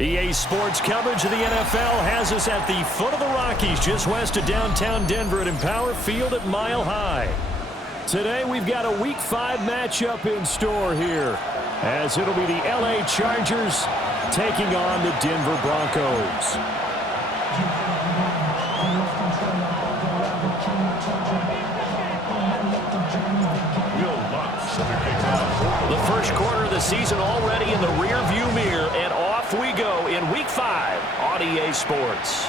EA Sports coverage of the NFL has us at the foot of the Rockies, just west of downtown Denver at Empower Field at Mile High. Today we've got a Week 5 matchup in store here, as it'll be the LA Chargers taking on the Denver Broncos. The first quarter of the season already in the rear-view mirror, and off we go in Week 5 on EA Sports.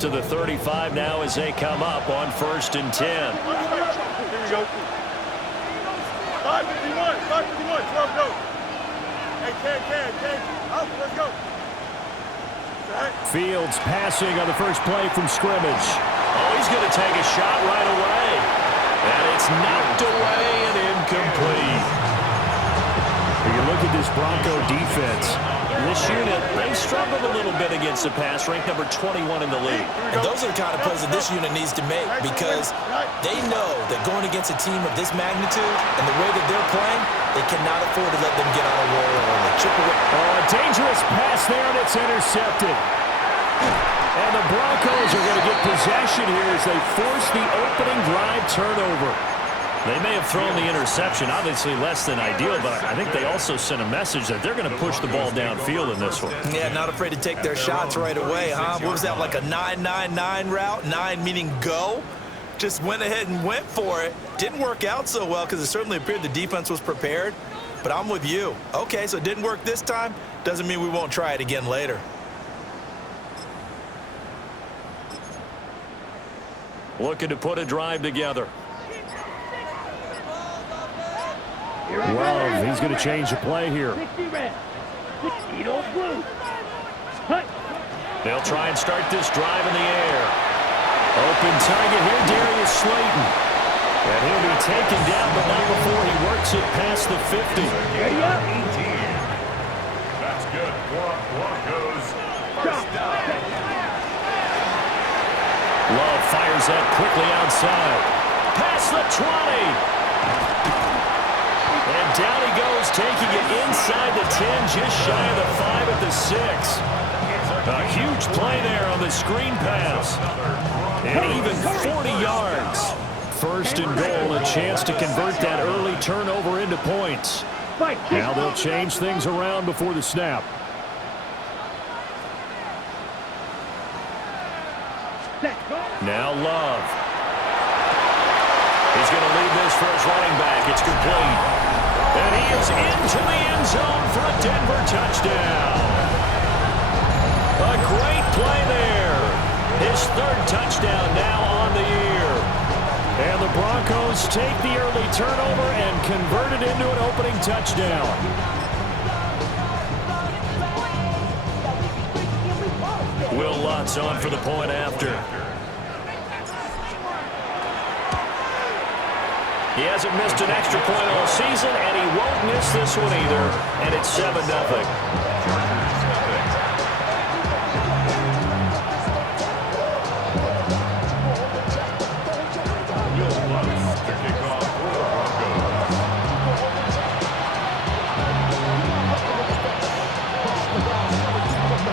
To the 35 now as they come up on 1st and 10. Here we go. 551, 12 go. Hey, Ken, out, let's go. Fields passing on the first play from scrimmage. Oh, he's going to take a shot right away. And it's knocked away and incomplete. You look at this Bronco defense. This unit, they struggled a little bit against the pass, ranked number 21 in the league. And those are the kind of plays that this unit needs to make, because they know that going against a team of this magnitude and the way that they're playing, they cannot afford to let them get on a roll early. Chip away. Oh, a dangerous pass there, and it's intercepted. And the Broncos are going to get possession here as they force the opening drive turnover. They may have thrown the interception, obviously less than ideal, but I think they also sent a message that they're going to push the ball downfield in this one. Yeah, not afraid to take their shots right away, huh? What was that, like a 9-9-9 route? 9 meaning go? Just went ahead and went for it. Didn't work out so well because it certainly appeared the defense was prepared, but I'm with you. Okay, so it didn't work this time. Doesn't mean we won't try it again later. Looking to put a drive together. Love, he's going to change the play here. They'll try and start this drive in the air. Open target here, Darius Slayton. And he'll be taken down, but not before he works it past the 50. That's good. Broncos. First down. Love fires that quickly outside. Past the 20. And down he goes, taking it inside the 10, just shy of the 5 at the 6. A huge play there on the screen pass. And even 40 yards. 1st and goal, a chance to convert that early turnover into points. Now they'll change things around before the snap. Now Love. He's going to lead this for his running back. It's complete. And he is into the end zone for a Denver touchdown. A great play there. His 3rd touchdown now on the year. And the Broncos take the early turnover and convert it into an opening touchdown. Will Lutz on for the point after. He hasn't missed an extra point all season, and he won't miss this one either. And it's 7-0.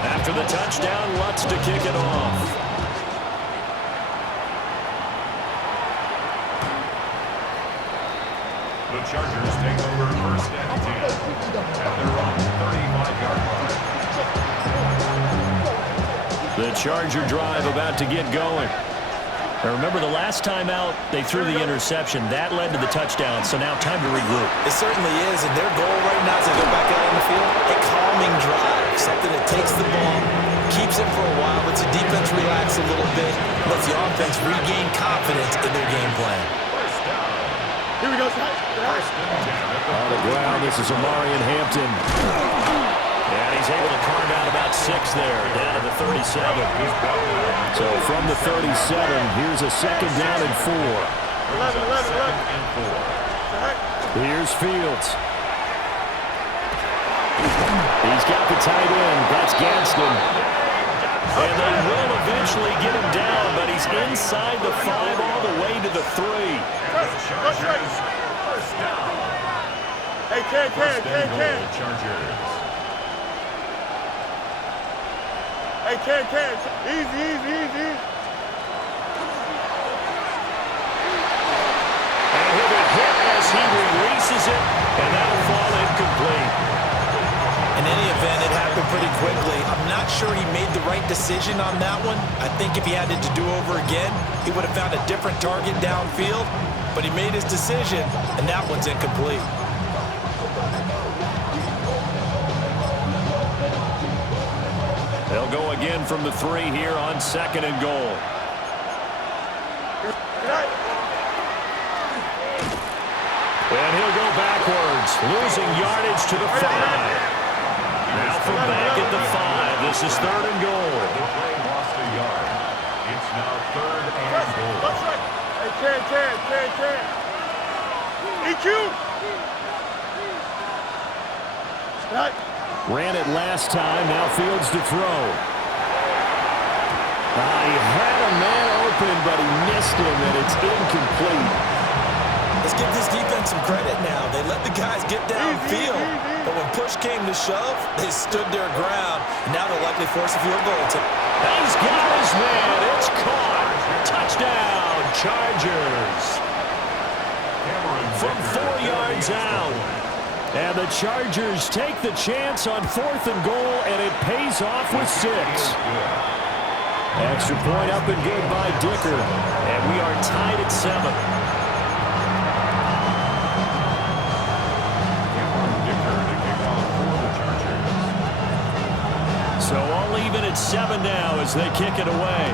After the touchdown, Lutz to kick it off. The Chargers take over 1st and 10 at their own 35-yard line. The Charger drive about to get going. Now remember, the last time out, they threw the interception. That led to the touchdown, so now time to regroup. It certainly is, and their goal right now is to go back out on the field. A calming drive, something that takes the ball, keeps it for a while, lets the defense relax a little bit, lets the offense regain confidence in their game plan. Here we go, On the ground, this is Amari in Hampton. And he's able to carve out about 6 yards there, down to the 37. So from the 37, here's a second down and 4. 11. Here's Fields. He's got the tight end. That's Gadsden. And they will eventually get him down, but he's inside the 5 all the way to the 3. First down. Hey, Ken. Chargers. Hey, Ken. Easy. And he'll be hit as he releases it, and that'll fall incomplete. In any event, it happened pretty quickly. I'm not sure he made the right decision on that one. I think if he had it to do over again, he would have found a different target downfield. But he made his decision, and that one's incomplete. They'll go again from the 3 here on 2nd and goal. And he'll go backwards, losing yardage to the 5. Now from back at the 5, this is 3rd and goal. The play lost a yard. It's now 3rd and goal. Hey, Ken. EQ. Ran it last time, now Fields to throw. He had a man open, but he missed him, and it's incomplete. Let's give this defense some credit now. They let the guys get downfield. But when push came to shove, they stood their ground. Now they'll likely force a field goal. He's got his man. It's caught. Touchdown, Chargers. From 4 yards out. And the Chargers take the chance on 4th and goal, and it pays off with 6. Extra point up and good by Dicker. And we are tied at 7. So all even at 7 now as they kick it away.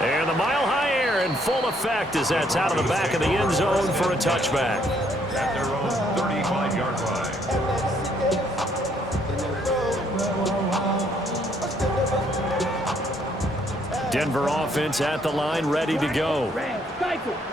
And the mile-high air in full effect as that's out of the back of the end zone for a touchback. At their own 35-yard line. Denver offense at the line, ready to go.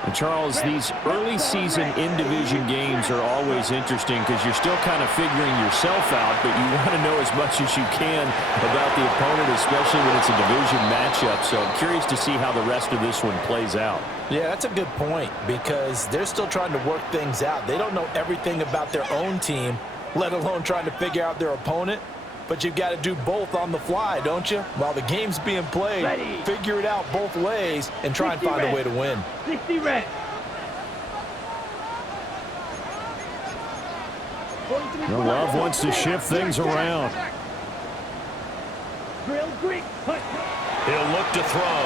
And Charles, these early season in-division games are always interesting because you're still kind of figuring yourself out, but you want to know as much as you can about the opponent, especially when it's a division matchup. So I'm curious to see how the rest of this one plays out. Yeah, that's a good point because they're still trying to work things out. They don't know everything about their own team, let alone trying to figure out their opponent. But you've got to do both on the fly, don't you? While the game's being played, figure it out both ways and try and find a way to win. 60 red. Love wants to shift things around. Drill Greek. He'll look to throw.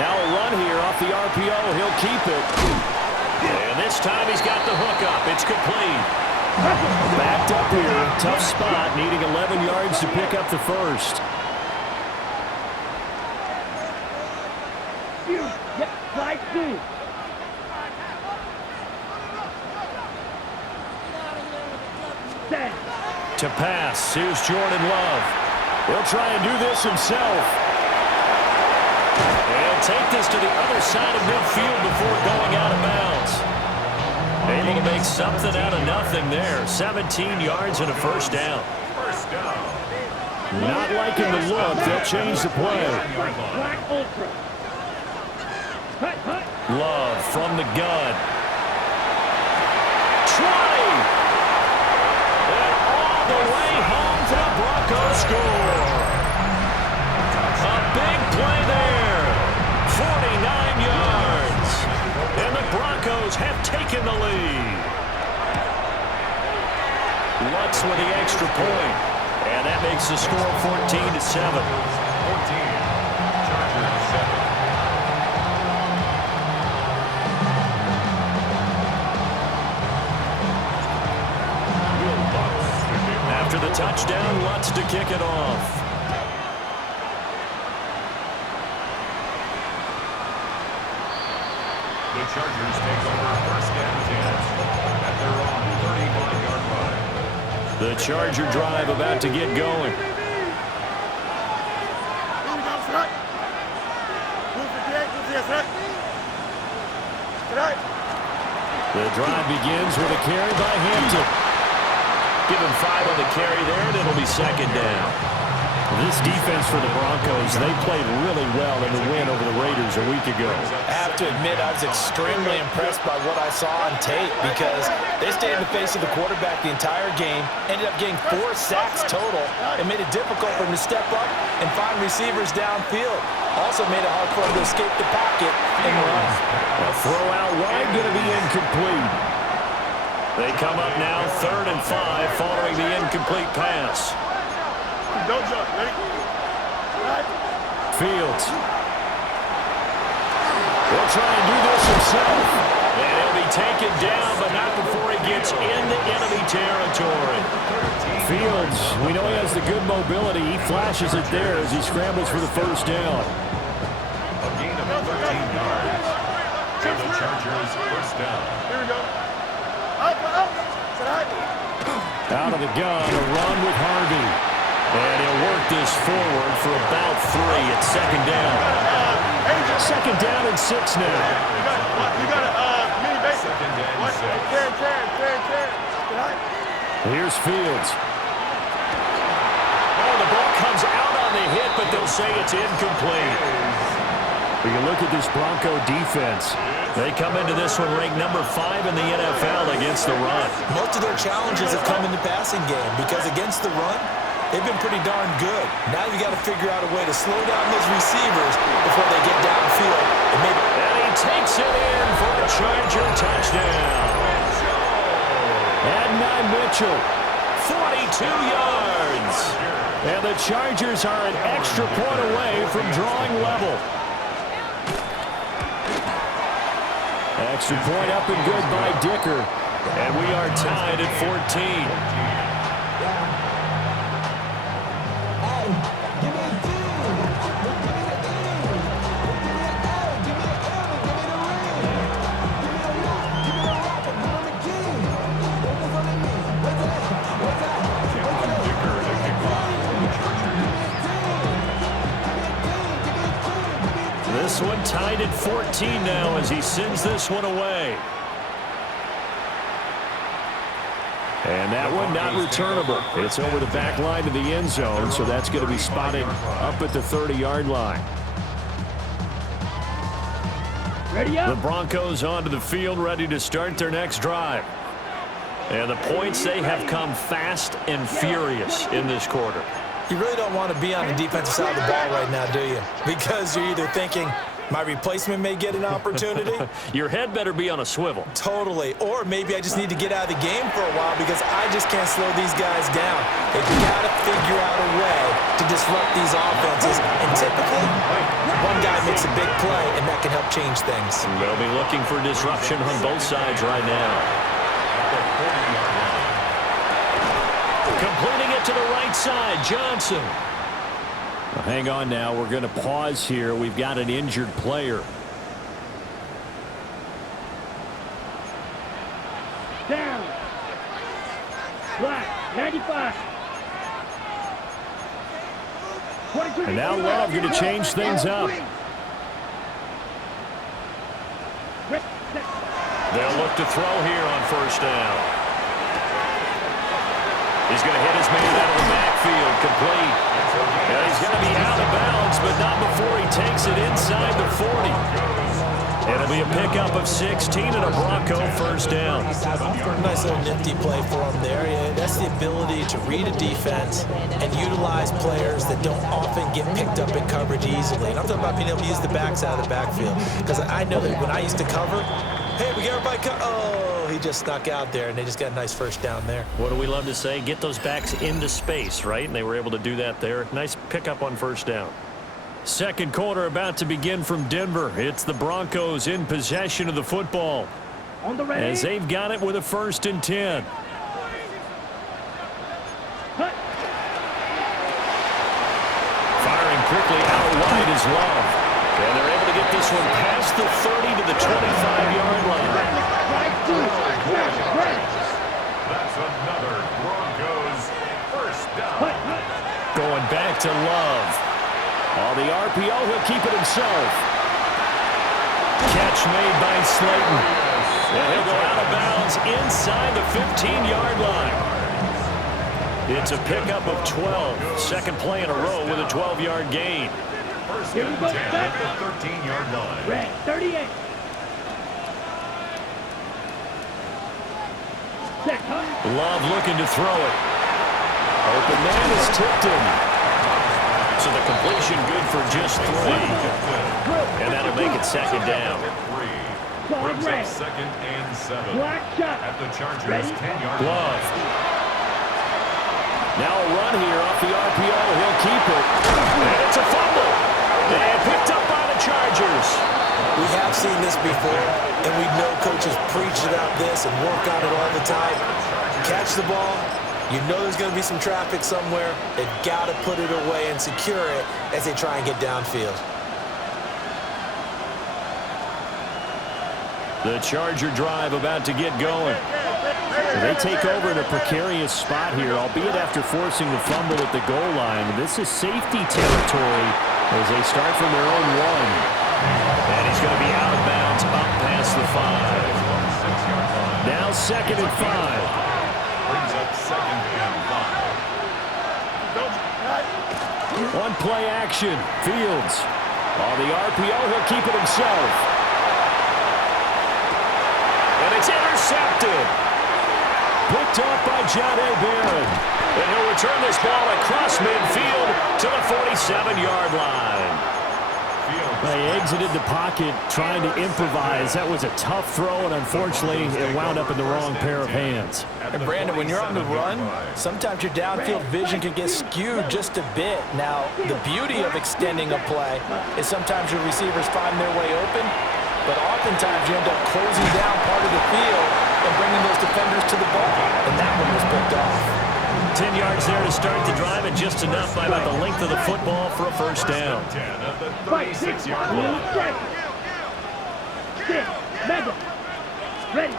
Now a run here off the RPO. He'll keep it. And this time he's got the hook up. It's complete. Backed up here. Tough spot. Needing 11 yards to pick up the first. Yep, slide 2. To pass. Here's Jordan Love. He'll try and do this himself. And take this to the other side of midfield before going out of bounds. Able to make something out of nothing there. 17 yards and a first down. First down. Not liking the look. They'll change the play. Black Ultra. Love from the gun. 20. And all the way home for the Broncos score. A big play there. 49 yards. And the Broncos have taken the lead. Lutz with the extra point. And that makes the score 14-7. 14. Chargers 7. After the touchdown, Lutz to kick it off. The Chargers take over first and 10 at their own 35-yard line. The Charger drive about to get going. The drive begins with a carry by Hampton. Give him 5 on the carry there, and it'll be second down. This defense for the Broncos, they played really well in the win over the Raiders a week ago. I have to admit, I was extremely impressed by what I saw on tape because they stayed in the face of the quarterback the entire game, ended up getting 4 sacks total, and made it difficult for him to step up and find receivers downfield. Also made it hard for him to escape the pocket and run. A throw out wide, going to be incomplete. They come up now 3rd and 5 following the incomplete pass. Don't jump, ready? Fields. He'll try and do this himself. And he'll be taken down, but not before he gets into enemy territory. Fields, we know he has the good mobility. He flashes it there as he scrambles for the first down. A gain of 13 yards. And the Chargers first down. Here we go. Up. Out of the gun, a run with Harvey. And he'll work this forward for about 3 at second down. Second down and 6 now. You got a mini base. Second and 6. Here's Fields. Oh, the ball comes out on the hit, but they'll say it's incomplete. We can look at this Bronco defense. They come into this one ranked number 5 in the NFL against the run. Most of their challenges have come in the passing game because against the run, they've been pretty darn good. Now you got to figure out a way to slow down those receivers before they get downfield. And he takes it in for a Charger touchdown. Adonai Mitchell, 42 yards. And the Chargers are an extra point away from drawing level. Extra point up and good by Dicker. And we are tied at 14. This one tied at 14 now as he sends this one away. And that one not returnable. It's over the back line to the end zone, so that's going to be spotted up at the 30-yard line. Ready up. The Broncos onto the field, ready to start their next drive. And the points, they have come fast and furious in this quarter. You really don't want to be on the defensive side of the ball right now, do you? Because you're either thinking, my replacement may get an opportunity. Your head better be on a swivel. Totally. Or maybe I just need to get out of the game for a while because I just can't slow these guys down. They've got to figure out a way to disrupt these offenses. And typically, one guy makes a big play, and that can help change things. They'll be looking for disruption on both sides right now. Completing it to the right side, Johnson. Well, hang on now. We're going to pause here. We've got an injured player. Down. Black, 95. And now Love going to change things up. They'll look to throw here on first down. He's going to hit his man out of the backfield, complete. And he's going to be out of bounds, but not before he takes it inside the 40. It'll be a pickup of 16 and a Bronco first down. Nice little nifty play for him there. Yeah, that's the ability to read a defense and utilize players that don't often get picked up in coverage easily. And I'm talking about being able to use the backs out of the backfield. Because I know that when I used to cover, hey, we got everybody he just snuck out there, and they just got a nice first down there. What do we love to say? Get those backs into space, right? And they were able to do that there. Nice pickup on first down. Second quarter about to begin from Denver. It's the Broncos in possession of the football. On the ready. As they've got it with a 1st and 10. Cut. Firing quickly out wide is Love. And they're able to get this one past the 30 to the 25-yard line. That's another Broncos to Love. On the RPO, he'll keep it himself. Catch made by Slayton. And he'll go out of bounds inside the 15-yard line. It's a pickup of 12. Second play in a row with a 12-yard gain. First and 10 at the 13-yard line. Red 38. Set, huh? Love looking to throw it. Open man is tipped in. So the completion good for just 3. And that'll make it second down. Brings up second and 7. Black shot. At the Chargers' 10-yard line. Love. Now a run here off the RPO. He'll keep it. And it's a fumble. And picked up by the Chargers. We have seen this before, and we know coaches preach about this and work on it all the time. Catch the ball. You know there's going to be some traffic somewhere. They've got to put it away and secure it as they try and get downfield. The Charger drive about to get going. They take over in a precarious spot here, albeit after forcing the fumble at the goal line. This is safety territory as they start from their own 1. And he's going to be out of bounds up past the 5. Now second and 5. Brings up second and 5. One play action. Fields. On the RPO, he'll keep it himself. And it's intercepted. Picked off by John A. Barron. And he'll return this ball across midfield to the 47-yard line. They exited the pocket trying to improvise. That was a tough throw, and unfortunately, it wound up in the wrong pair of hands. And Brandon, when you're on the run, sometimes your downfield vision can get skewed just a bit. Now, the beauty of extending a play is sometimes your receivers find their way open, but oftentimes you end up closing down part of the field and bringing those defenders to the ball, and that one was picked off. 10 yards there to start the drive, and just enough by about the length of the football for a first down. 10 at the 36-yard line. Ready.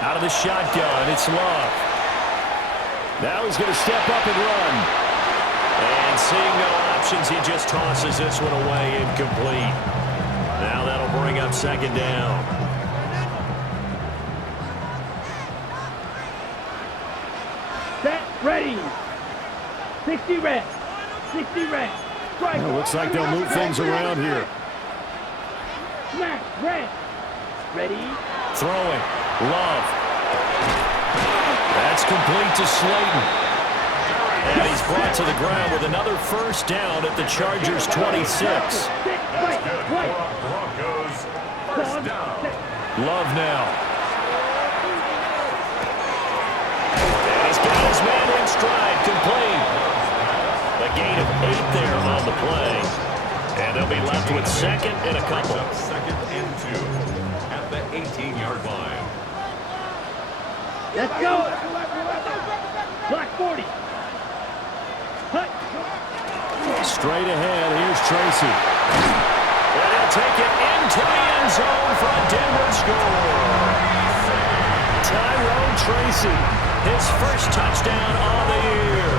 Out of the shotgun, it's Love. Now he's going to step up and run. And seeing no options, he just tosses this one away incomplete. Now that'll bring up second down. Set. Ready. 60 red. 60 red. Strike. Well, looks like they'll move things around here. Smash. Red. Ready. Throwing. Love. That's complete to Slayton. And he's brought to the ground with another first down at the Chargers' 26. Broncos, first down. Love now. And he's got his man in stride, complete. A gain of 8 there on the play. And they'll be left with second and a couple. Second and 2 at the 18-yard line. Let's go. Black 40. Hut. Straight ahead, here's Tracy. And he'll take it into the end zone for a Denver score. Tyrone Tracy, his first touchdown on the year.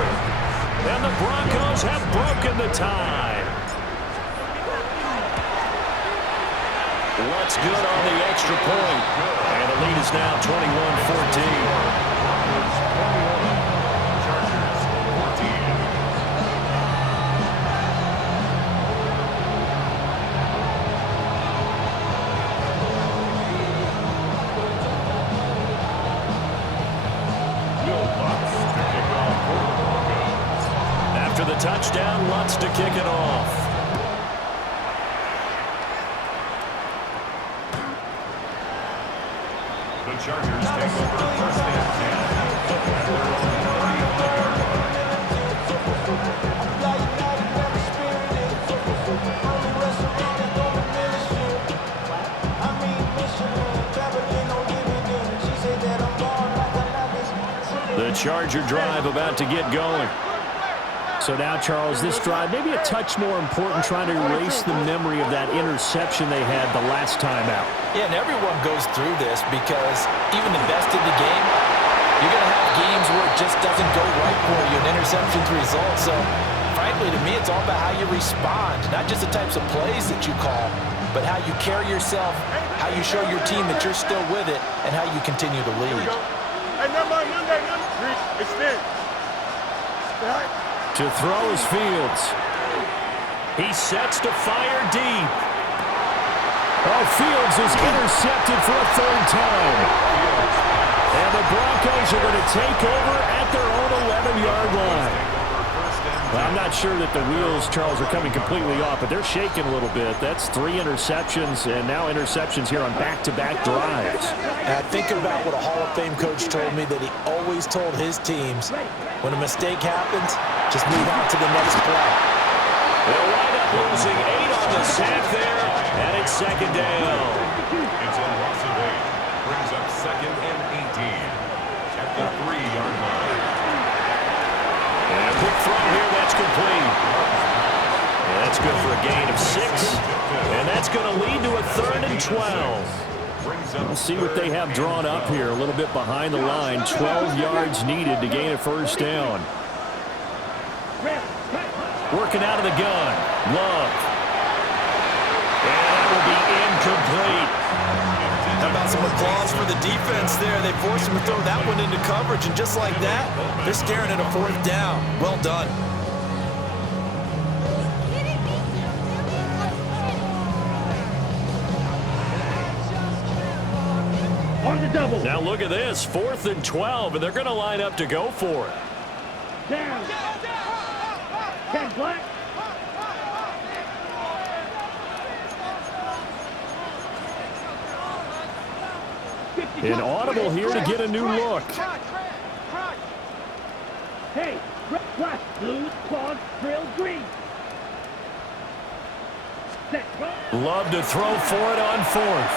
And the Broncos have broken the tie. What's good on the extra point? And the lead is now 21-14. After the touchdown, Lutz to kick it off. The Chargers take over first and 10 at their own 30-yard line. The Charger drive about to get going. So now, Charles, this drive maybe a touch more important, trying to erase the memory of that interception they had the last time out. Yeah, and everyone goes through this because even the best in the game, you're going to have games where it just doesn't go right for you, and interceptions result. So frankly, to me, it's all about how you respond, not just the types of plays that you call, but how you carry yourself, how you show your team that you're still with it, and how you continue to lead. Hey, number extend. To throw is Fields. He sets to fire deep. Oh, Fields is intercepted for a third time. And the Broncos are going to take over at their own 11-yard line. Well, I'm not sure that the wheels, Charles, are coming completely off, but they're shaking a little bit. That's 3 interceptions, and now interceptions here on back-to-back drives. And I think about what a Hall of Fame coach told me, that he always told his teams, when a mistake happens, just move on to the next play. They'll wind up losing 8 on the sack there, and it's second down. It's a loss of 8. Brings up second and 18 at the 3-yard line. And quick throw here, that's complete. And that's good for a gain of 6. And that's going to lead to a 3rd and 12. We'll see what they have drawn up here. A little bit behind the line. 12 yards needed to gain a first down. Working out of the gun. Love. And that will be incomplete. How about some applause for the defense there? They forced him to throw that one into coverage, and just like that, they're staring at a 4th down. Well done. On the double. Now look at this. 4th and 12, and they're going to line up to go for it. Down. 10 black. An audible here to get a new look. Hey, black, blue, claws, grill, green. Set, go. Love to throw for it on 4th.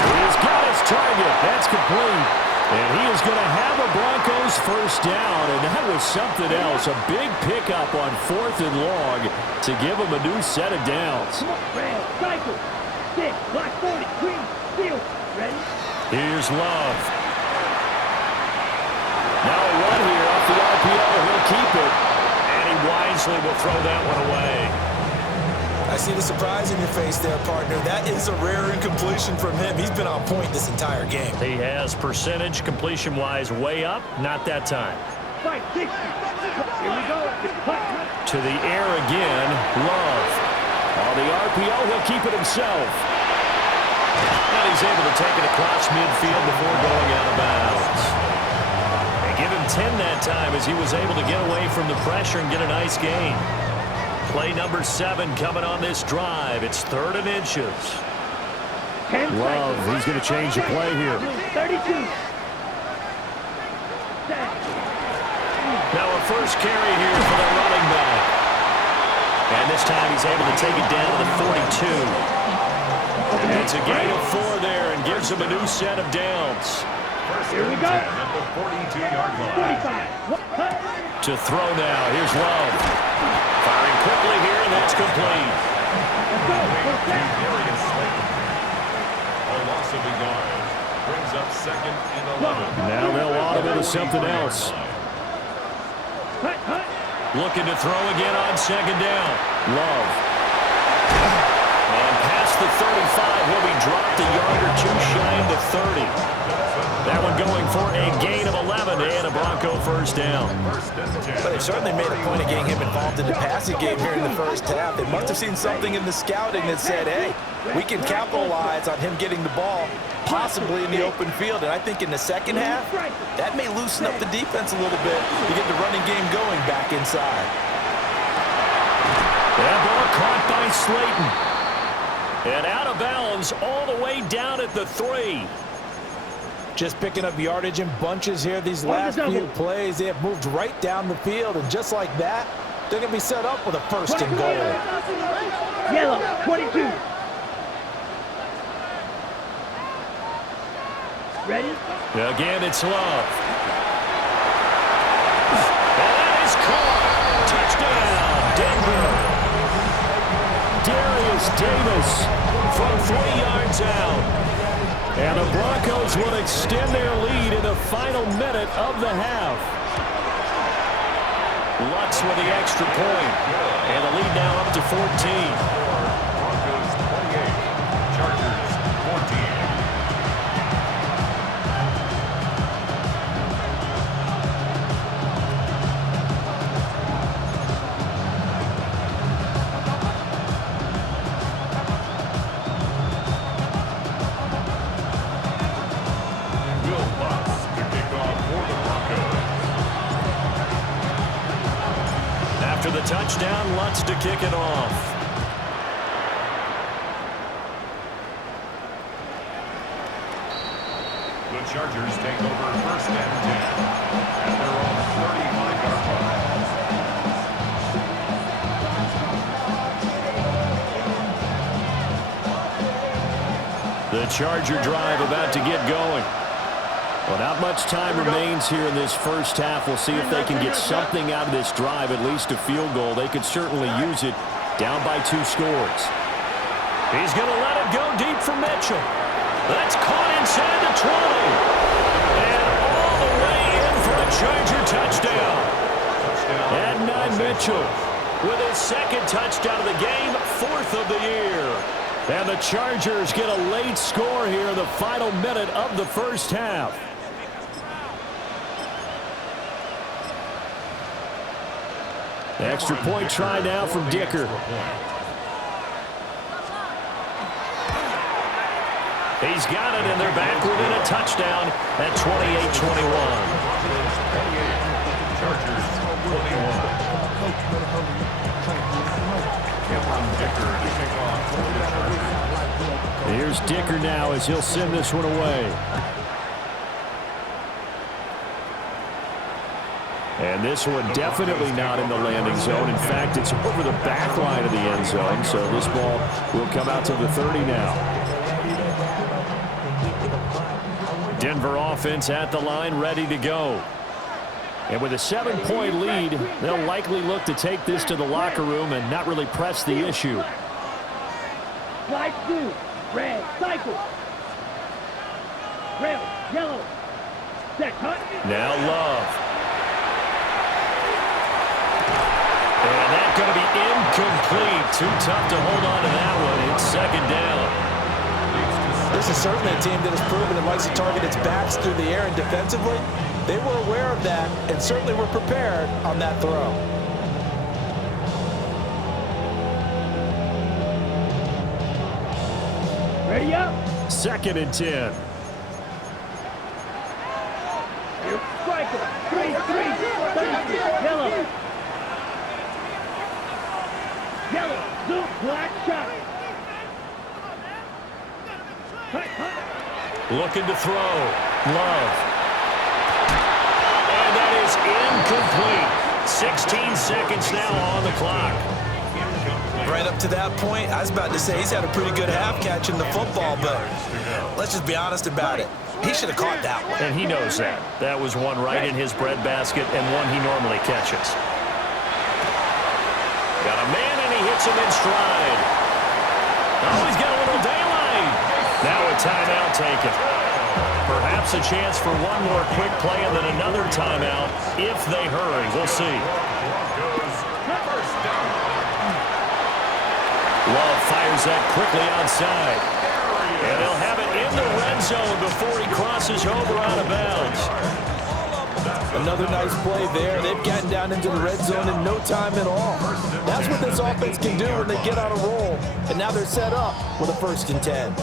He's got his target. That's complete. And he is going to have a Broncos first down, and that was something else. A big pickup on 4th and long to give him a new set of downs. Rail, cycle. 6, black 40, green, field. Ready? Here's Love. Now a run here off the RPO. He'll keep it. And he wisely will throw that one away. I see the surprise in your face there, partner. That is a rare incompletion from him. He's been on point this entire game. He has percentage completion-wise way up. Not that time. 560. Here we go. To the air again. Love. On the RPO, he'll keep it himself. And he's able to take it across midfield before going out of bounds. And give him 10 that time as he was able to get away from the pressure and get a nice gain. Play number 7 coming on this drive. It's 3rd and inches. Love, he's going to change the play here. 32. Now a first carry here for the running back. And this time he's able to take it down to the 42. And it's a gain of 4 there and gives him a new set of downs. Here we go. At the 42-yard line. 45. To throw now. Here's Love. Firing quickly here, and that's complete. Darius Slayton. A loss of a yard. Brings up second and 11. Now they'll audible to something else. Looking to throw again on second down. Love. And past the 35, he'll be dropped a yard or 2 shy of the 30. That one going for a gain of 11 and a Bronco first down. But they certainly made a point of getting him involved in the passing game here in the first half. They must have seen something in the scouting that said, hey, we can capitalize on him getting the ball, possibly in the open field. And I think in the second half, that may loosen up the defense a little bit to get the running game going back inside. That ball caught by Slayton. And out of bounds all the way down at the 3. Just picking up yardage in bunches here these last few plays. They have moved right down the field, and just like that, they're going to be set up with a first and goal. Yellow, 22. Ready? Again, it's Love. And that is caught. Touchdown, Denver. Darius Davis from 3 yards out. And the Broncos will extend their lead in the final minute of the half. Lutz with the extra point. And the lead now up to 14. Broncos 28, Chargers 14. After the touchdown, Lutz to kick it off. The Chargers take over first and 10 at their own 35-yard line. The Charger drive about to get going. Well, not much time remains here in this first half. We'll see if they can get something out of this drive, at least a field goal. They could certainly use it down by 2 scores. He's going to let it go deep for Mitchell. That's caught inside the 20. And all the way in for a Charger touchdown. And Mitchell with his second touchdown of the game, 4th of the year. And the Chargers get a late score here in the final minute of the first half. Extra point try now from Dicker. He's got it, and they're back within a touchdown at 28-21. Chargers 21. Here's Dicker now as he'll send this one away. And this one definitely not in the landing zone. In fact, it's over the back line of the end zone, so this ball will come out to the 30 now. Denver offense at the line, ready to go. And with a 7-point lead, they'll likely look to take this to the locker room and not really press the issue. Slide 2, red, cycle. Red, yellow. Set, cut. Now Love. And that's going to be incomplete. Too tough to hold on to that one. It's second down. This is certainly a team that has proven it likes to target its backs through the air, and defensively, they were aware of that and certainly were prepared on that throw. Ready up. 2nd and 10. Striker. 3, 30, yellow. Yellow, zoom, black shot. Looking to throw. Love. And that is incomplete. 16 seconds now on the clock. Right up to that point, I was about to say he's had a pretty good half catching the football, but let's just be honest about it. He should have caught that one. And he knows that. That was one right in his breadbasket and one he normally catches. Got a man, and he hits him in stride. Oh, he's got a little daylight. Now a timeout taken. Perhaps a chance for one more quick play and then another timeout if they hurry. We'll see. Love fires that quickly outside. And he'll have it in the red zone before he crosses over out of bounds. Another nice play there. They've gotten down into the red zone in no time at all. That's what this offense can do when they get on a roll. And now they're set up with a 1st and 10.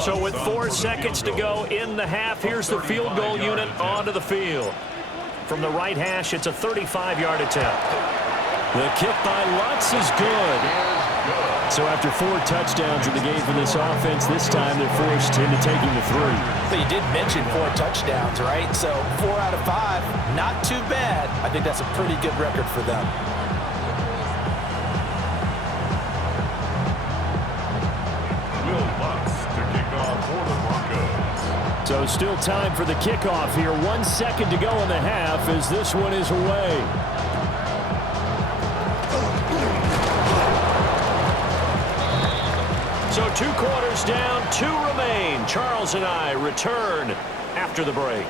So with 4 seconds to go in the half, here's the field goal unit onto the field. From the right hash, it's a 35-yard attempt. The kick by Lutz is good. So after 4 touchdowns in the game for this offense, this time they're forced into taking the 3. But you did mention 4 touchdowns, right? So 4 out of 5, not too bad. I think that's a pretty good record for them. So still time for the kickoff here. 1 second to go in the half as this one is away. So 2 quarters down, 2 remain. Charles and I return after the break.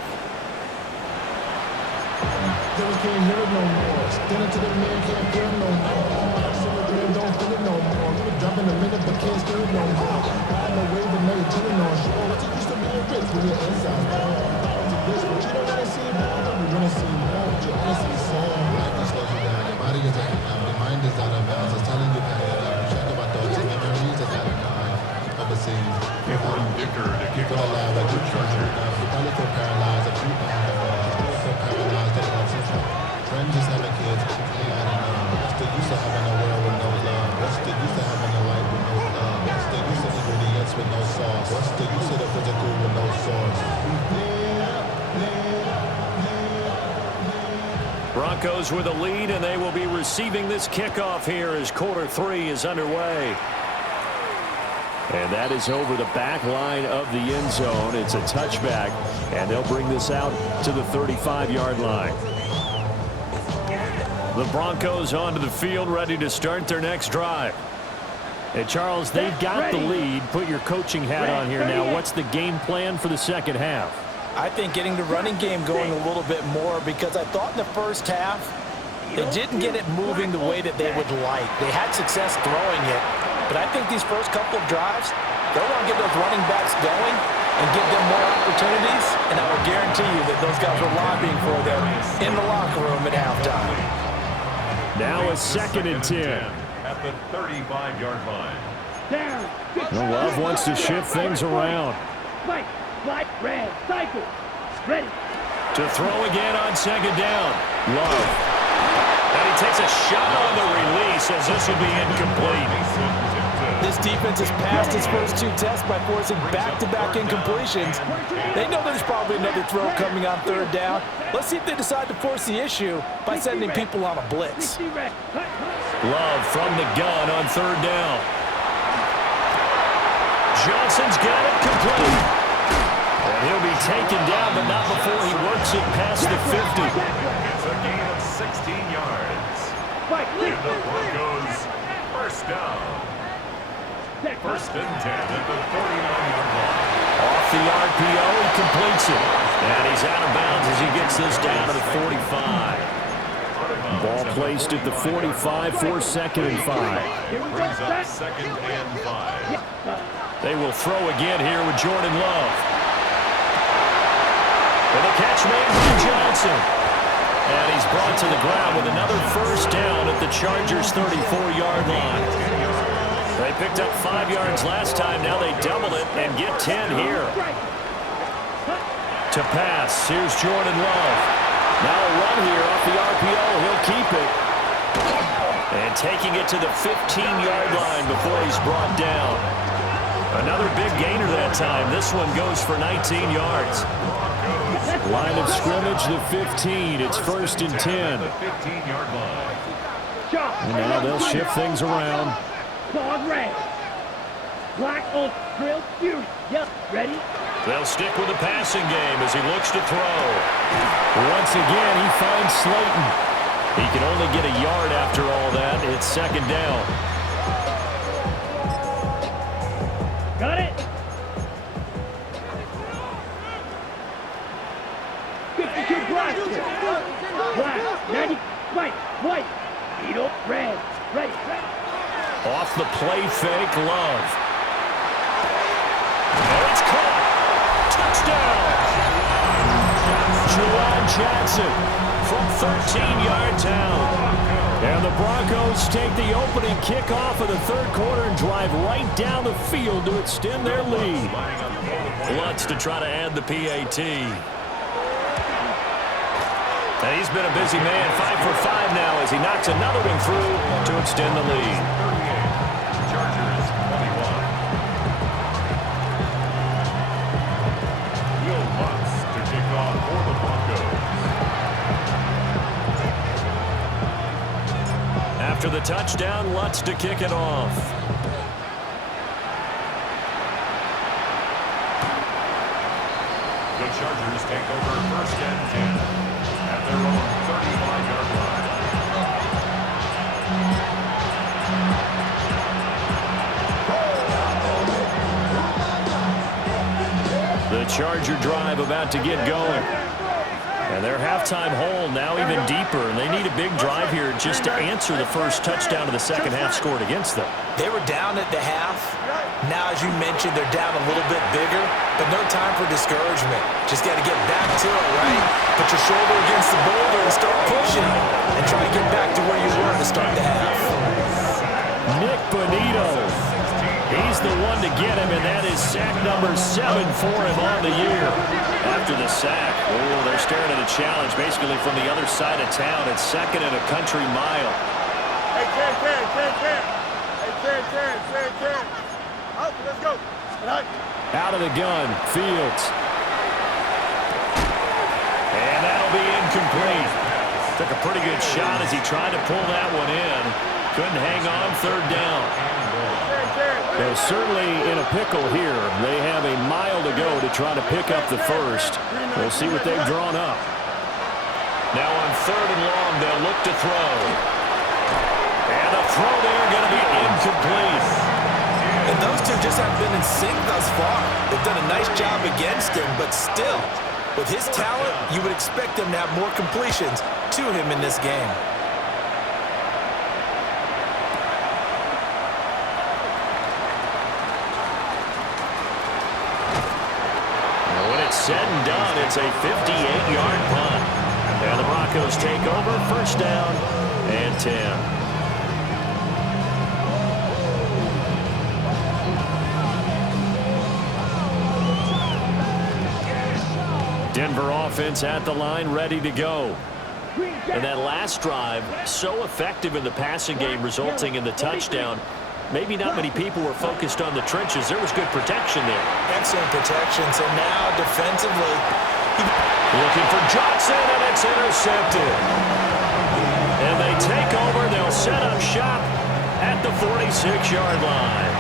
Then we can't hear it no more. Standing to the man can't hear it no more. Some of them don't feel it no more. Give it drop in a minute but can't steer it no more. Riding the wave but now you're chilling on shore. What you used to be a bitch when you're inside. To this, but you don't wanna see more. You wanna see more. You honestly saw. Life just slows you down. Your body is at your mind is out of bounds. It's telling you that you check about thoughts and memories that's out of mind. Overseas. People alive like you trying. You probably feel paralyzed if you feel paralyzed. Friends just having kids, I don't know. What's the use of having a world with no love? What's the use of having a life with no love? What's the use of ingredients with no sauce? What's the use of the physical with no source? Broncos with a lead, and they will be receiving this kickoff here as quarter 3 is underway. And that is over the back line of the end zone. It's a touchback, and they'll bring this out to the 35-yard line. The Broncos onto the field, ready to start their next drive. Hey, Charles, they've got the lead. Put your coaching hat on here now. What's the game plan for the second half? I think getting the running game going a little bit more, because I thought in the first half they didn't get it moving the way that they would like. They had success throwing it, but I think these first couple of drives, they'll want to get those running backs going and give them more opportunities, and I will guarantee you that those guys were lobbying for them in the locker room at halftime. Now a 2nd and 10. At the 35-yard line. Down. Well, Love wants to shift things around. Spike. Slide. Red. Cycle. Ready. To throw again on 2nd down. Love. And he takes a shot on the release as this will be incomplete. This defense has passed its first 2 tests by forcing back-to-back incompletions. They know there's probably another throw coming on 3rd down. Let's see if they decide to force the issue by sending people on a blitz. Love from the gun on 3rd down. Johnson's got it complete. And he'll be taken down, but not before he works it past the 50. It's a gain of 16 yards. And the Broncos first down. 1st and 10 at the 49-yard line. Off the RPO, he completes it. And he's out of bounds as he gets this down to the 45. Ball placed at the 45 for 2nd and 5. Brings up 2nd and 5. They will throw again here with Jordan Love. And the catch made by Johnson. And he's brought to the ground with another 1st down at the Chargers' 34-yard line. They picked up 5 yards last time. Now they doubled it and get 10 here. To pass, here's Jordan Love. Now a run here off the RPO. He'll keep it. And taking it to the 15-yard line before he's brought down. Another big gainer that time. This one goes for 19 yards. Line of scrimmage, the 15. It's 1st and 10. And now they'll shift things around. Dog red. Black on drill fury. Yep. Ready? They'll stick with the passing game as he looks to throw. Once again, he finds Slayton. He can only get a yard after all that. It's 2nd down. Got it. 52 black. Black. 90. White. White. Edo. Red. Ready. Off the play fake, Love. And it's caught. Touchdown. Juwan Johnson from 13 yards out. And the Broncos take the opening kickoff of the 3rd quarter and drive right down the field to extend their lead. Lutz to try to add the PAT. And he's been a busy man, 5 for 5 now as he knocks another one through to extend the lead. Chargers 21. Will Lutz to kick off for the Broncos. After the touchdown, Lutz to kick it off. The Chargers take over 1st and 10 at their own 35-yard line. The Charger drive about to get going. And their halftime hole now even deeper, and they need a big drive here just to answer the first touchdown of the second half scored against them. They were down at the half. Now, as you mentioned, they're down a little bit bigger, but no time for discouragement. Just got to get back to it, right? Put your shoulder against the boulder and start pushing, and try and get back to where you were to start the half. Nick Bonito. He's the one to get him, and that is sack number 7 for him on the year. After the sack, they're staring at a challenge basically from the other side of town. It's second and a country mile. Hey, Ken. Out, let's go. Out of the gun, Fields. And that'll be incomplete. Took a pretty good shot as he tried to pull that one in. Couldn't hang on, third down. They're certainly in a pickle here. They have a mile to go to try to pick up the first. We'll see what they've drawn up. Now on third and long, they'll look to throw. And the throw there going to be incomplete. And those two just haven't been in sync thus far. They've done a nice job against him, but still, with his talent, you would expect him to have more completions to him in this game. Said and done, it's a 58-yard punt. And the Broncos take over, first down and 10. Denver offense at the line, ready to go. And that last drive, so effective in the passing game, resulting in the touchdown. Maybe not many people were focused on the trenches. There was good protection there. Excellent protection. So now defensively, looking for Johnson, and it's intercepted. And they take over. They'll set up shop at the 46-yard line.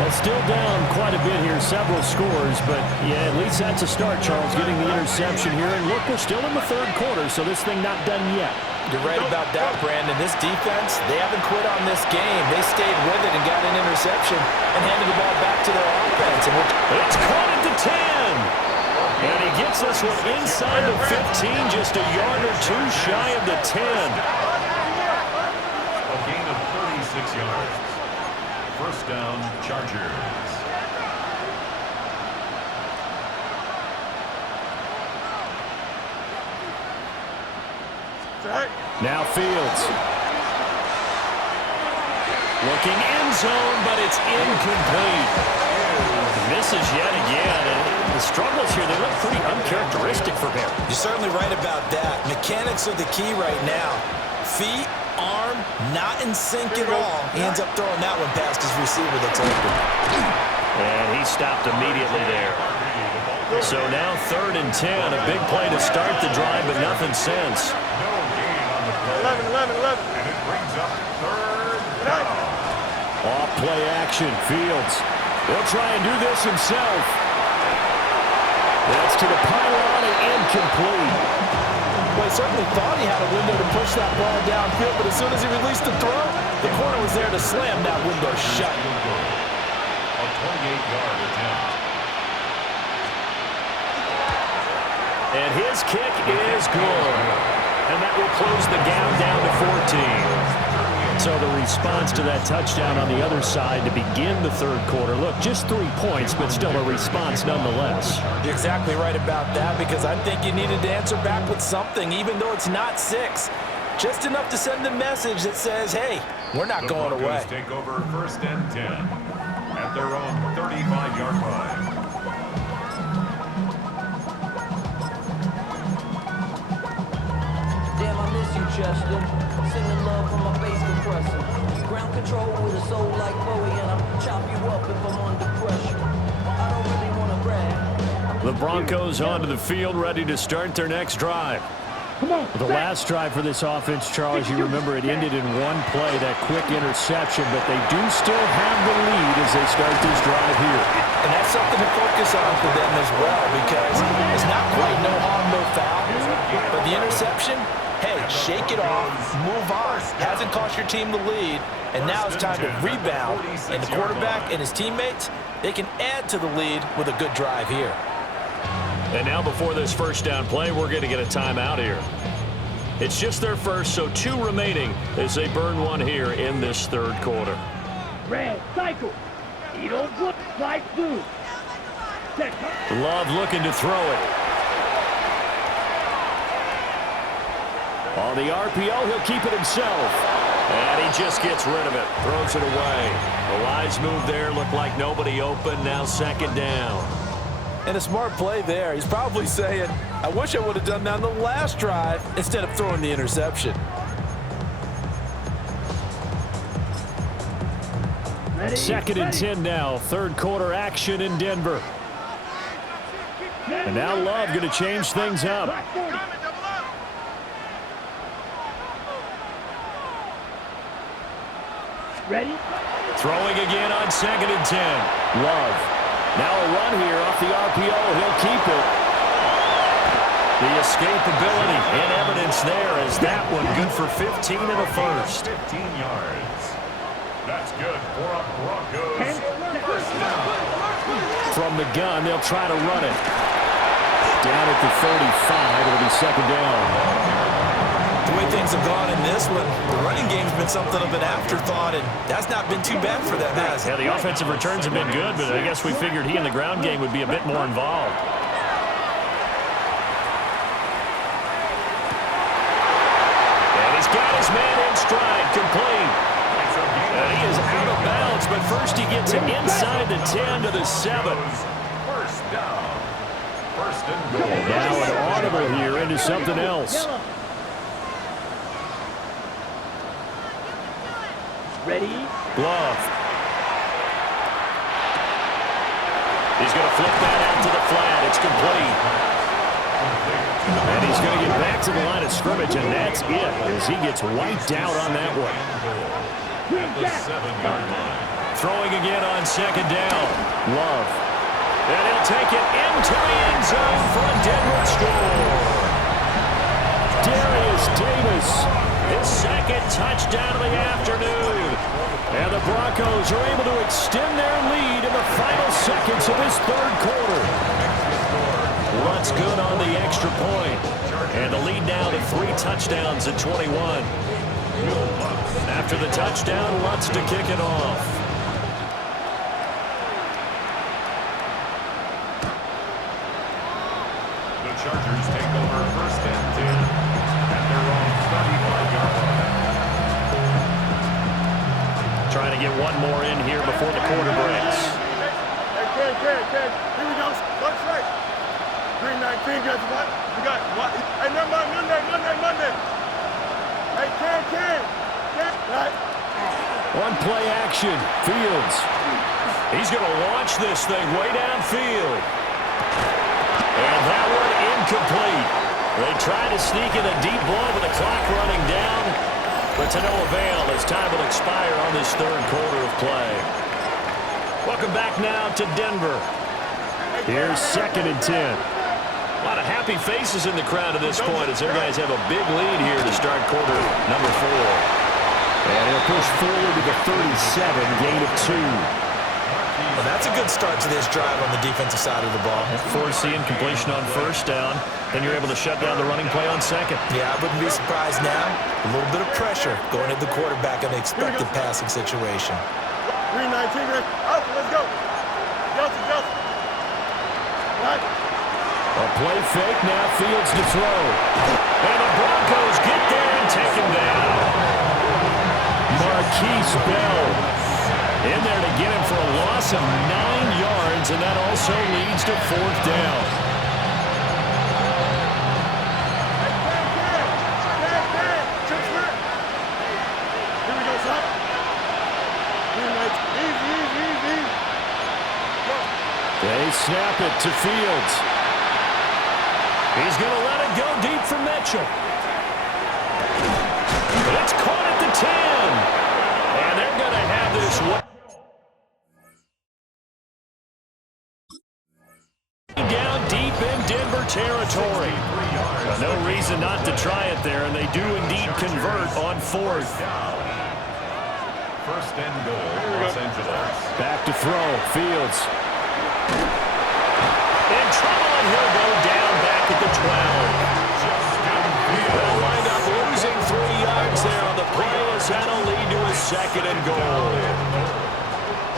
Well, still down quite a bit here, several scores, but yeah, at least that's a start, Charles, getting the interception here. And look, we're still in the third quarter, so this thing not done yet. You're right about that, Brandon. This defense, they haven't quit on this game. They stayed with it and got an interception and handed the ball back to their offense. And it's caught at the 10. And he gets this one inside the 15, just a yard or two shy of the 10. A gain of 36 yards. First down, Chargers. Now Fields. Looking end zone, but it's incomplete. Misses yet again. And the struggles here, they look pretty uncharacteristic for him. You're certainly right about that. Mechanics are the key right now. Feet, arm, not in sync at all. He ends up throwing that one past his receiver that's open. And he stopped immediately there. So now third and 10. A big play to start the drive, but nothing since. 11. And it brings up third down. Off play action, Fields. He'll try and do this himself. That's to the pylon and incomplete. Well, he certainly thought he had a window to push that ball downfield, but as soon as he released the throw, the corner was there to slam that window shut. A 28-yard attempt. And his kick is good. And that will close the gap down to 14. So the response to that touchdown on the other side to begin the third quarter. Look, just 3 points, but still a response nonetheless. You're exactly right about that, because I think you needed to answer back with something, even though it's not 6. Just enough to send a message that says, hey, we're not going away. The Broncos take over first and 10 at their own 35-yard line. Damn, I miss you, Chester. Sending love from my bass compressor. Ground control with a soul like Bowie, and I'll chop you up if I'm under pressure. I don't really want to brag. The Broncos onto the field, ready to start their next drive. The last drive for this offense, Charles, you remember it ended in one play, that quick interception, but they do still have the lead as they start this drive here. And that's something to focus on for them as well, because it's not quite no harm, no foul, but the interception, hey, shake it off, move on. Hasn't cost your team the lead, and now it's time to rebound. And the quarterback and his teammates, they can add to the lead with a good drive here. And now before this first down play, we're going to get a timeout here. It's just their first, so 2 remaining as they burn one here in this third quarter. Red, cycle. You don't look like blue. Love looking to throw it. On the RPO, he'll keep it himself. And he just gets rid of it. Throws it away. The wise move there. Looked like nobody open. Now second down. And a smart play there. He's probably saying, I wish I would have done that on the last drive instead of throwing the interception. Second and 10 now. Third quarter action in Denver. And now Love going to change things up. Ready? Throwing again on second and 10. Love. Now a run here off the RPO. He'll keep it. The escapability in evidence there is that one good for 15 and a first. 15 yards. That's good for a Broncos first down. From the gun, they'll try to run it. Down at the 35, it'll be second down. The way things have gone in this one, the running game's been something of an afterthought, and that's not been too bad for them, has it? Yeah, the offensive returns have been good, but I guess we figured he in the ground game would be a bit more involved. And he's got his man in stride, complete. And he is out of bounds, but first he gets it inside the 10 to the 7. First down. First and goal. Now an audible here into something else. Ready? Glove. He's going to flip that out to the flat. It's complete. And he's going to get back to the line of scrimmage, and that's it as he gets wiped out on that one. At the 7-yard line. Throwing again on second down. Love. And he'll take it into the end zone for a Denver score. Darius Davis, his second touchdown of the afternoon. And the Broncos are able to extend their lead in the final seconds of this third quarter. Lutz good on the extra point. And the lead now to 3 touchdowns at 21. After the touchdown, Lutz to kick it off. The Chargers take over first and 10 at their own 35-yard line. Trying to get one more in here before the quarter breaks. Hey, Ken. Here we go. One strike. 319, guys. What? We got what? Hey, Monday. Hey, Ken. Right. One play action. Fields. He's going to launch this thing way downfield. And that one incomplete. They try to sneak in a deep ball with the clock running down, but to no avail as time will expire on this third quarter of play. Welcome back now to Denver. Here's second and 10. A lot of happy faces in the crowd at this point as their guys have a big lead here to start quarter number 4. And he'll push forward to the 37, gain of 2. Well, that's a good start to this drive on the defensive side of the ball. Forcing completion on first down. Then you're able to shut down the running play on second. Yeah, I wouldn't be surprised now. A little bit of pressure going at the quarterback in an expected passing situation. 319, guys. Out, let's go. Justin. Right. A play fake, now Fields to throw. And the Broncos get there and take him down. Marquise Bell in there to get him for a loss of 9 yards, and that also leads to fourth down. Here we go, son. Easy. Go. They snap it to Fields. He's going to let it go deep for Mitchell. It's caught at the 10. And they're going to have this one down deep in Denver territory. No reason not to try it there, and they do indeed convert on fourth. First and goal, Los Angeles. Back to throw, Fields. In trouble, and he'll go down. second and goal.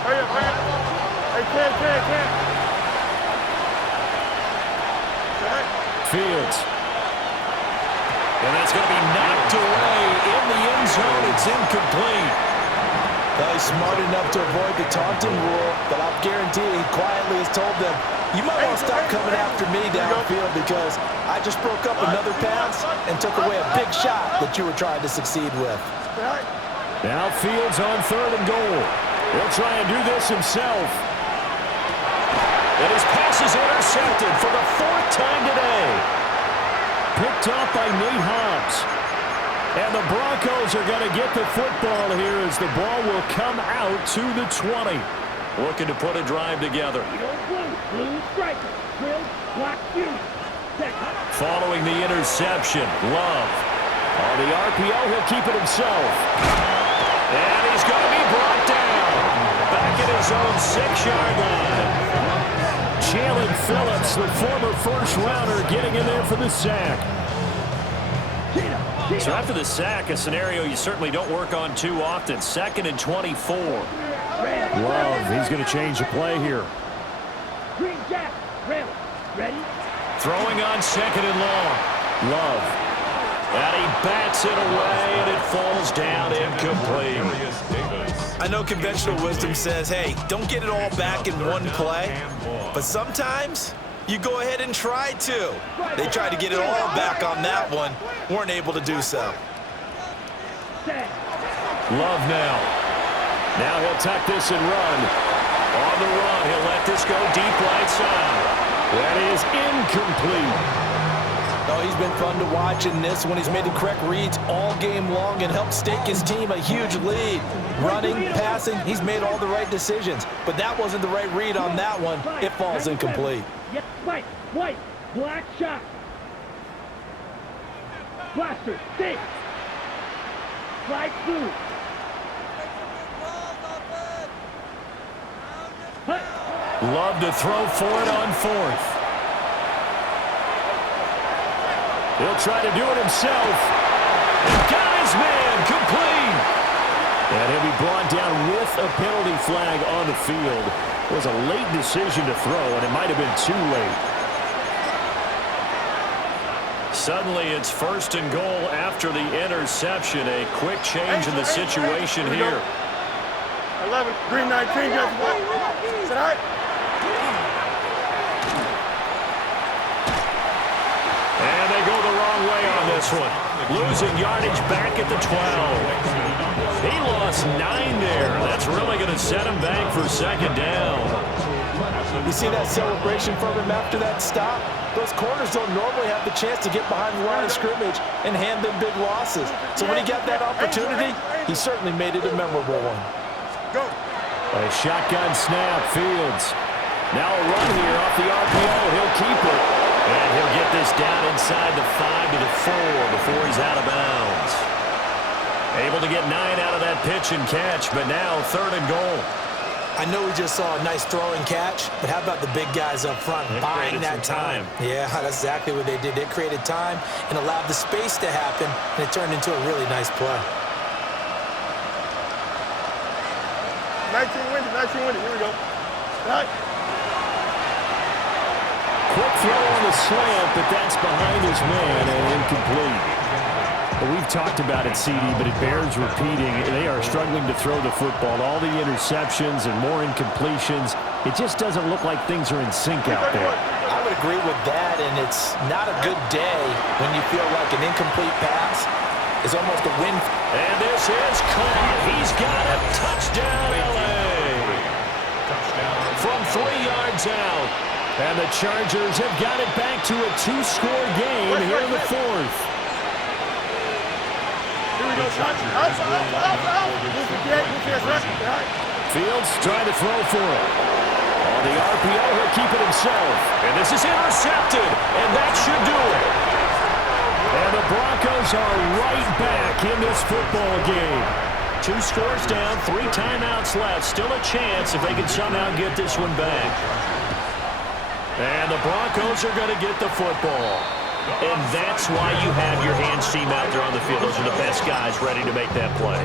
Hurry up, hurry up. Hey, Cam. Fields. And that's going to be knocked away in the end zone. It's incomplete. Well, he's smart enough to avoid the taunting rule, but I'll guarantee he quietly has told them, you might want to stop coming after me downfield because I just broke up another pass and took away a big shot that you were trying to succeed with. Now Fields on third and goal. He'll try and do this himself. And his pass is intercepted for the fourth time today. Picked up by Nate Hobbs. And the Broncos are going to get the football here as the ball will come out to the 20. Looking to put a drive together. Blue striker, drill, block, unit. Following the interception, Love. On the RPO, he'll keep it himself. And he's going to be brought down. Back at his own 6-yard line. Jalen Phillips, the former first-rounder, getting in there for the sack. So after the sack, a scenario you certainly don't work on too often. 2nd and 24. Love, he's going to change the play here. Green Jack, ready? Throwing on 2nd and long. Love. And he bats it away, and it falls down incomplete. I know conventional wisdom says, hey, don't get it all back in one play, but sometimes you go ahead and try to. They tried to get it all back on that one, weren't able to do so. Love now. Now he'll tuck this and run. On the run, he'll let this go deep right side. That is incomplete. Oh, he's been fun to watch in this one. He's made the correct reads all game long and helped stake his team a huge lead. Running, passing, he's made all the right decisions. But that wasn't the right read on that one. It falls incomplete. White, black shot. Blaster, stick. Light blue. Love to throw for it on 4th. He'll try to do it himself. He got his man complete. And he'll be brought down with a penalty flag on the field. It was a late decision to throw, and it might have been too late. Suddenly, it's 1st and goal after the interception. A quick change in the situation here. 11, green 19, guys. Is that all right? And they go the wrong way on this one. Losing yardage back at the 12. He lost 9 there. That's really going to set him back for 2nd down. You see that celebration from him after that stop? Those corners don't normally have the chance to get behind the line of scrimmage and hand them big losses. So when he got that opportunity, he certainly made it a memorable one. Go. A shotgun snap, Fields. Now a run here off the RPO. He'll keep it. And he'll get this down inside the 5 to the 4 before he's out of bounds. Able to get 9 out of that pitch and catch, but now 3rd and goal. I know we just saw a nice throw and catch, but how about the big guys up front buying that time? Yeah, that's exactly what they did. They created time and allowed the space to happen, and it turned into a really nice play. 19 windy. Here we go. All right. Quick throw on the slant, but that's behind his man and incomplete. Well, we've talked about it, CD, but it bears repeating. They are struggling to throw the football. All the interceptions and more incompletions. It just doesn't look like things are in sync out there. I would agree with that, and it's not a good day when you feel like an incomplete pass is almost a win. And this is caught. He's got a touchdown, L.A. From 3 yards out. And the Chargers have got it back to a 2-score game here in the 4th. Here we go, Fields trying to throw for it. On the RPO, he'll keep it himself. And this is intercepted, and that should do it. And the Broncos are right back in this football game. 2 scores down, 3 timeouts left. Still a chance if they can somehow get this one back. And the Broncos are going to get the football. And that's why you have your hands team out there on the field. Those are the best guys ready to make that play.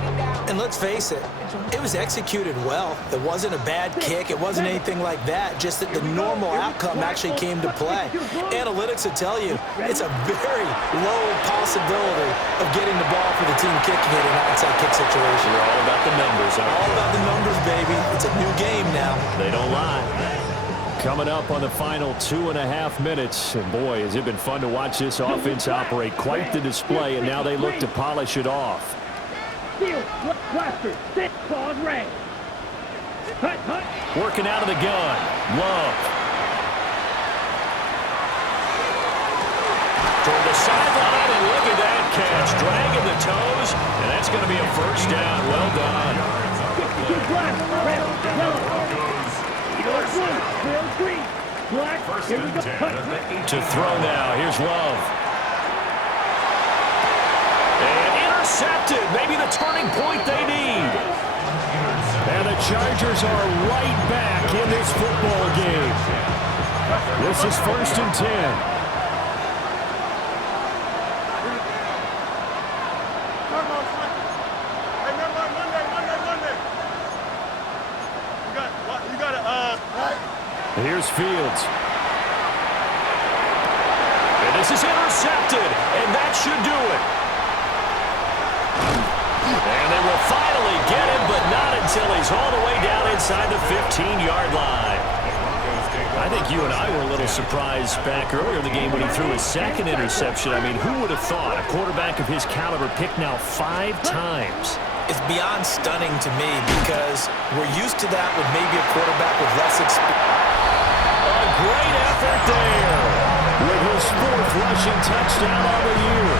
And let's face it, it was executed well. It wasn't a bad kick. It wasn't anything like that. Just that the normal outcome actually came to play. Analytics will tell you it's a very low possibility of getting the ball for the team kicking it in an onside kick situation. They're all about the numbers, aren't they? All about the numbers, baby. It's a new game now. They don't lie. Coming up on the final 2.5 minutes. And boy, has it been fun to watch this offense operate. Quite the display, and now they look to polish it off. Working out of the gun. Love. Toward the sideline, and look at that catch. Dragging the toes, and that's going to be a first down. Well done. To throw now. Here's Love. And intercepted. Maybe the turning point they need. And the Chargers are right back in this football game. This is 1st and 10. Here's Fields. And this is intercepted, and that should do it. And they will finally get him, but not until he's all the way down inside the 15-yard line. I think you and I were a little surprised back earlier in the game when he threw his second interception. I mean, who would have thought a quarterback of his caliber picked now 5 times? It's beyond stunning to me because we're used to that with maybe a quarterback with less experience. Great effort there with his 4th rushing touchdown on the year.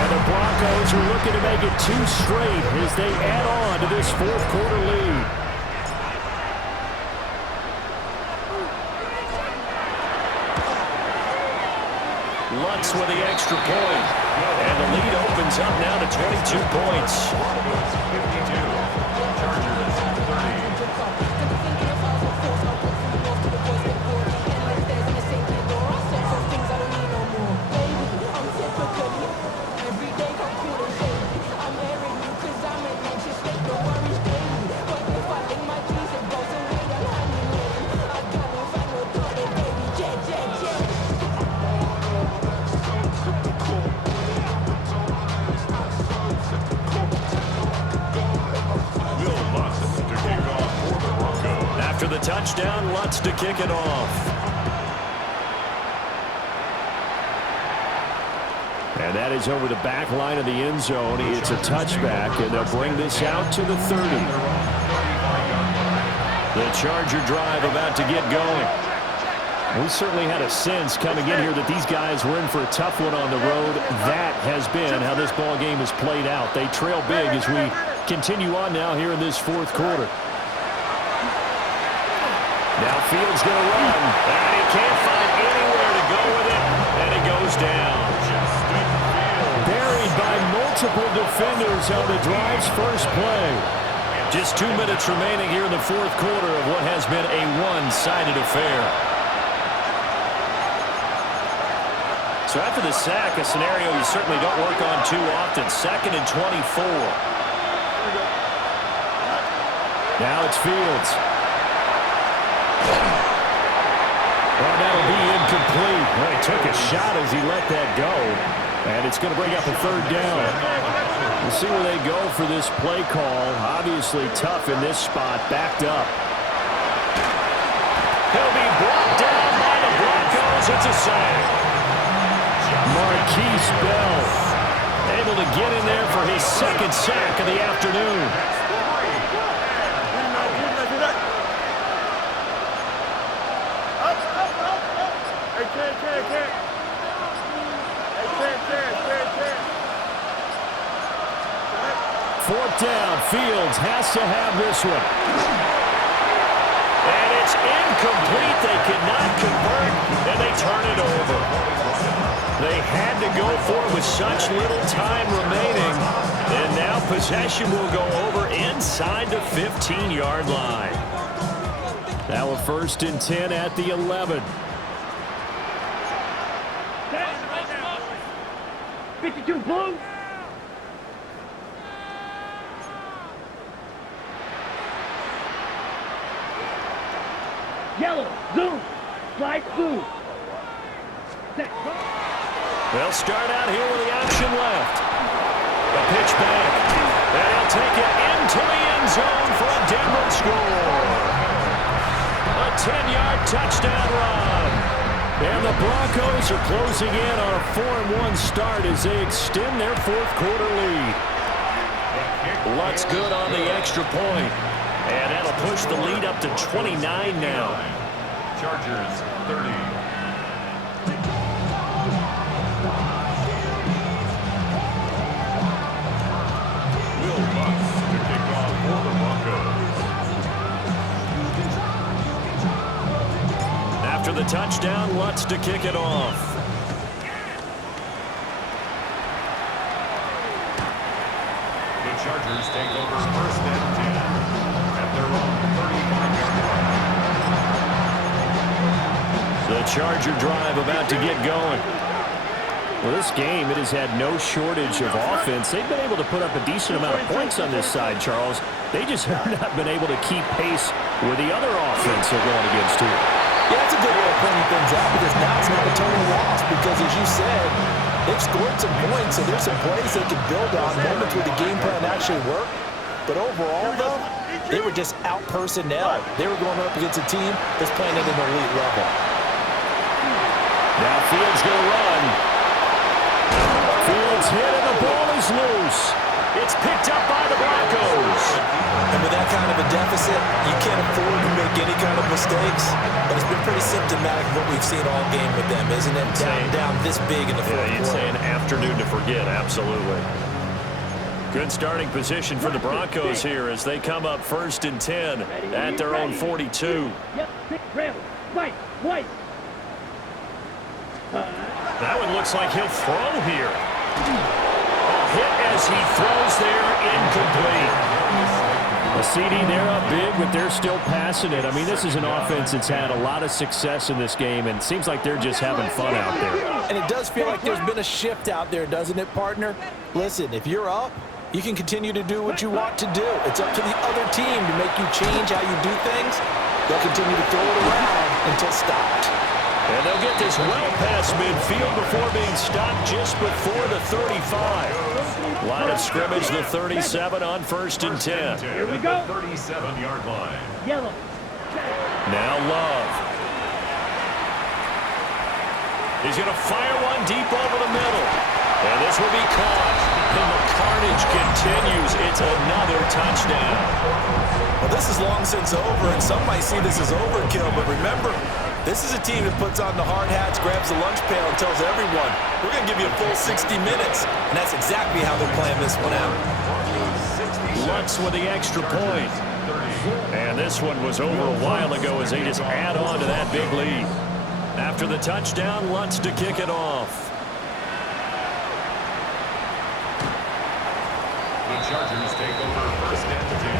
And the Broncos are looking to make it 2 straight as they add on to this 4th quarter lead. Lutz with the extra point. And the lead opens up now to 22 points. 52. Chargers 30. After the touchdown, Lutz to kick it off. And that is over the back line of the end zone. It's a touchback, and they'll bring this out to the 30. The Charger drive about to get going. We certainly had a sense coming in here that these guys were in for a tough one on the road. That has been how this ball game has played out. They trail big as we continue on now here in this 4th quarter. Now Fields going to run, and he can't find anywhere to go with it, and it goes down. Buried by multiple defenders on the drive's first play. Just 2 minutes remaining here in the 4th quarter of what has been a one-sided affair. So after the sack, a scenario you certainly don't work on too often. 2nd and 24. Now it's Fields. Well, that'll be incomplete. Well, he took a shot as he let that go. And it's going to bring up a 3rd down. We'll see where they go for this play call. Obviously tough in this spot, backed up. He'll be brought down by the Broncos. It's a sack. Marquise Bell able to get in there for his 2nd sack of the afternoon. Fourth down, Fields has to have this one. And it's incomplete. They could not convert, and they turn it over. They had to go for it with such little time remaining. And now possession will go over inside the 15-yard line. Now a 1st and 10 at the 11. 52 blue. Yellow, zoom, slide through. Set. They'll start out here with the option left. A pitch back. And he'll take it into the end zone for a Denver score. A 10-yard touchdown run. And the Broncos are closing in on a 4-1 start as they extend their fourth quarter lead. Luck's good on the extra point. And that'll push the lead up to 29 now. Chargers 30. Will Lutz to kick off for the Broncos. After the touchdown, Lutz to kick it off. The Chargers take over first and 10 at their own 35-yard line. The Charger drive about to get going. Well, this game, it has had no shortage of offense. They've been able to put up a decent amount of points on this side, Charles. They just have not been able to keep pace with the other offense they're going against here. Yeah, that's a good way of pointing things out because now it's not a total loss because, as you said, they've scored some points, so there's some plays they can build on, moments where the game plan actually worked. But overall, though, they were just out-personnel. They were going up against a team that's playing at an elite level. Now Fields going to run. Fields hit and the ball is loose. It's picked up by the Broncos. And with that kind of a deficit, you can't afford to make any kind of mistakes. But it's been pretty symptomatic of what we've seen all game with them, isn't it? Down this big in the fourth quarter. You'd say an afternoon to forget, absolutely. Good starting position for the Broncos here as they come up first and 10 at their own 42. Yep, pick, rail, fight, white. That one looks like he'll throw here. A hit as he throws there, incomplete. A CD, they're up big, but they're still passing it. I mean, this is an offense that's had a lot of success in this game, and it seems like they're just having fun out there. And it does feel like there's been a shift out there, doesn't it, partner? Listen, if you're up, you can continue to do what you want to do. It's up to the other team to make you change how you do things. They'll continue to throw it around until stopped. And they'll get this well past midfield before being stopped just before the 35. Line of scrimmage, the 37 on first and 10. Here we go. 37-yard line. Yellow. Now Love. He's going to fire one deep over the middle. And this will be caught. And the carnage continues. It's another touchdown. Well, this is long since over, and some might see this as overkill, but remember, this is a team that puts on the hard hats, grabs the lunch pail, and tells everyone, we're going to give you a full 60 minutes. And that's exactly how they're playing this one out. Lutz with the extra point. And this one was over a while ago as they just add on to that big lead. After the touchdown, Lutz to kick it off. The Chargers take over first and 10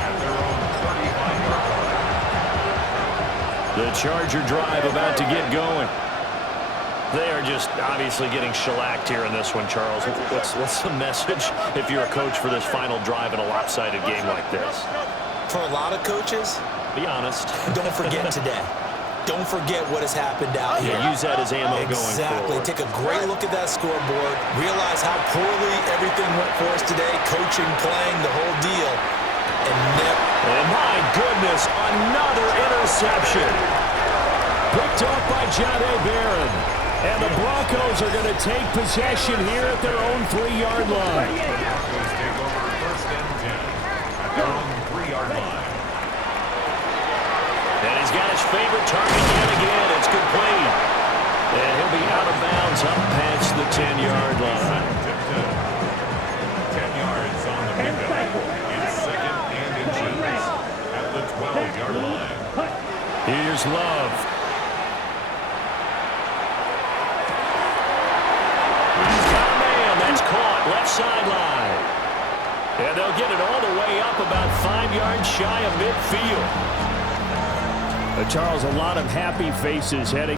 at their own 35-yard line. The Charger drive about to get going. They are just obviously getting shellacked here in this one, Charles. What's the message if you're a coach for this final drive in a lopsided game like this? For a lot of coaches, be honest. Don't forget today. Don't forget what has happened out here. Use that as ammo going forward. Exactly. Take a great look at that scoreboard. Realize how poorly everything went for us today. Coaching, playing, the whole deal. And my goodness, another interception. Picked off by Jahdae Barron. And the Broncos are going to take possession here at their own 3-yard line. Broncos take over first and 10 at their own 3-yard line. And he's got his favorite target yet again. It's complete. And he'll be out of bounds up past the 10-yard line. 10 yards on the pickup. It's second and inches at the 12-yard line. Here's Love. He's got a man. That's caught. Left sideline. And they'll get it all the way up about 5 yards shy of midfield. Charles, a lot of happy faces heading